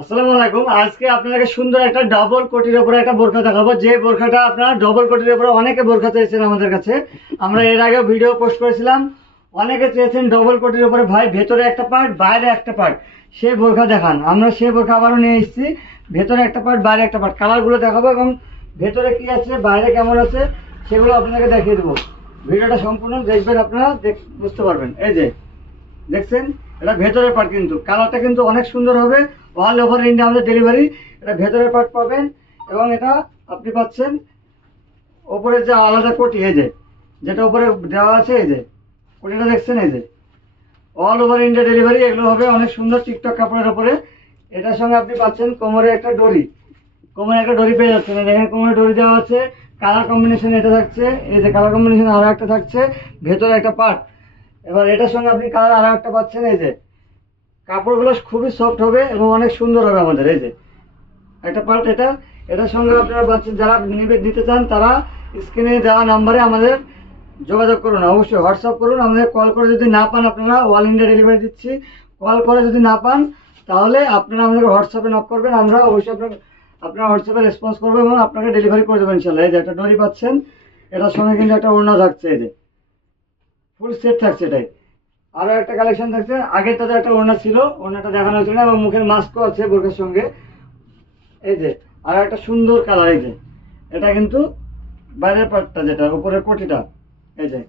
আসসালামু আলাইকুম। আজকে আপনাদেরকে সুন্দর একটা ডবল কোটির উপরে একটা বোরখা দেখাবো, যে বোরখাটা আপনারা ডবল কোটির উপরে অনেকে বোরখা চেয়েছেন আমাদের কাছে। আমরা এর আগেও ভিডিও পোস্ট করেছিলাম, অনেকে চেয়েছেন ডবল কোটির উপরে ভাই ভেতরে একটা পার্ট বাইরে একটা পার্ট সে বোরখা দেখান। আমরা সে বোরখা আবারও নিয়ে এসেছি, ভেতরে একটা পার্ট বাইরে একটা পার্ট, কালারগুলো দেখাবো এবং ভেতরে কি আছে বাইরে কেমন আছে সেগুলো আপনাদেরকে দেখিয়ে দেবো। ভিডিওটা সম্পূর্ণ দেখবেন, আপনারা বুঝতে পারবেন। এই যে দেখছেন, এটা ভেতরের পার্ট, কিন্তু কালারটা কিন্তু অনেক সুন্দর হবে। অল ওভার ইন্ডিয়া আমাদের ডেলিভারি। এটা ভেতরের পার্ট পাবেন এবং এটা আপনি পাচ্ছেন ওপরে যে আলাদা কোটি, এই যে যেটা উপরে দেওয়া আছে, এই যে কোটিটা দেখছেন, এই যে অল ওভার ইন্ডিয়া ডেলিভারি। এগুলো হবে অনেক সুন্দর টিকটক কাপড়ের উপরে। এটার সঙ্গে আপনি পাচ্ছেন কোমরে একটা ডরি, কোমরে একটা ডরি পেয়ে যাচ্ছেন। দেখেন কোমরে ডরি দেওয়া আছে, কালার কম্বিনেশন এটা থাকছে, এই যে কালার কম্বিনেশন আরো একটা থাকছে, ভেতরে একটা পার্ট। এবার এটার সঙ্গে আপনি কালার আরো একটা পাচ্ছেন। এই যে কাপড়গুলো খুবই সফট হবে এবং অনেক সুন্দর হবে আমাদের। এই যে একটা পার্ট এটা, এটার সঙ্গে আপনারা পাচ্ছেন। যারা নিতে চান তারা স্ক্রিনে দেওয়া নাম্বারে আমাদের যোগাযোগ করুন, অবশ্যই হোয়াটসঅ্যাপ করুন। আমাদের কল করে যদি না পান, আপনারা অল ইন্ডিয়া ডেলিভারি দিচ্ছি, কল করে যদি না পান তাহলে আপনারা আমাদেরকে হোয়াটসঅ্যাপে নক করবেন, আমরা অবশ্যই আপনার হোয়াটসঅ্যাপে রেসপন্স করবো এবং আপনাকে ডেলিভারি করে দেবেন ইনশাল্লাহ। এই যে একটা ডরি পাচ্ছেন, এটার সঙ্গে কিন্তু একটা ওড়না থাকছে, এই যে ফুল সেট থাকছে এটাই। আরো একটা কালেকশন থাকছে, আগেরটাতে একটা ওড়না ছিল, ওড়নাটা দেখানো হয়েছিল না, এবং মুখের মাস্কও আছে বোরখার সঙ্গে। এই যে আর একটা সুন্দর কালার, এই যে এটা কিন্তু বাইরের পার্টটা, যেটা উপরের কোটিটা, এই যে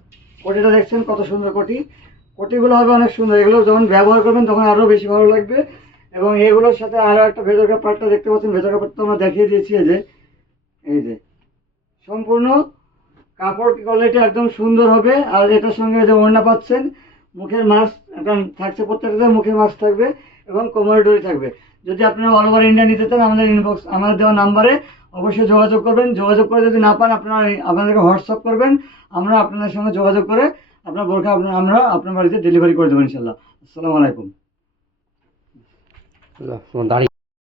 কোটিটা দেখছেন কত সুন্দর কোটি। কোটিগুলো হবে অনেক সুন্দর, এগুলো যখন ব্যবহার করবেন তখন আরো বেশি ভালো লাগবে। এবং এগুলোর সাথে আরো একটা ভেতরকার পার্টটা দেখতে পাচ্ছেন, ভেতরকার পার্টটা আমরা দেখিয়ে দিয়েছি। এই যে সম্পূর্ণ কাপড় কোয়ালিটি একদম সুন্দর হবে। আর এটার সঙ্গে যে ওড়না পাচ্ছেন, মুখের মাস্ক একটা থাকছে, প্রত্যেকটা মুখের মাস্ক থাকবে এবং কোমরে ডরি থাকবে। যদি আপনারা অল ওভার ইন্ডিয়া নিতে চান, আমাদের ইনবক্স আমাদের দেওয়া নাম্বারে অবশ্যই যোগাযোগ করবেন। যোগাযোগ করে যদি না পান, আপনারা আপনাদেরকে হোয়াটসঅ্যাপ করবেন, আমরা আপনাদের সঙ্গে যোগাযোগ করে আপনার বোরখা আমরা আপনার বাড়িতে ডেলিভারি করে দেবো ইনশাল্লাহ। আসসালামু আলাইকুম। দাঁড়িয়ে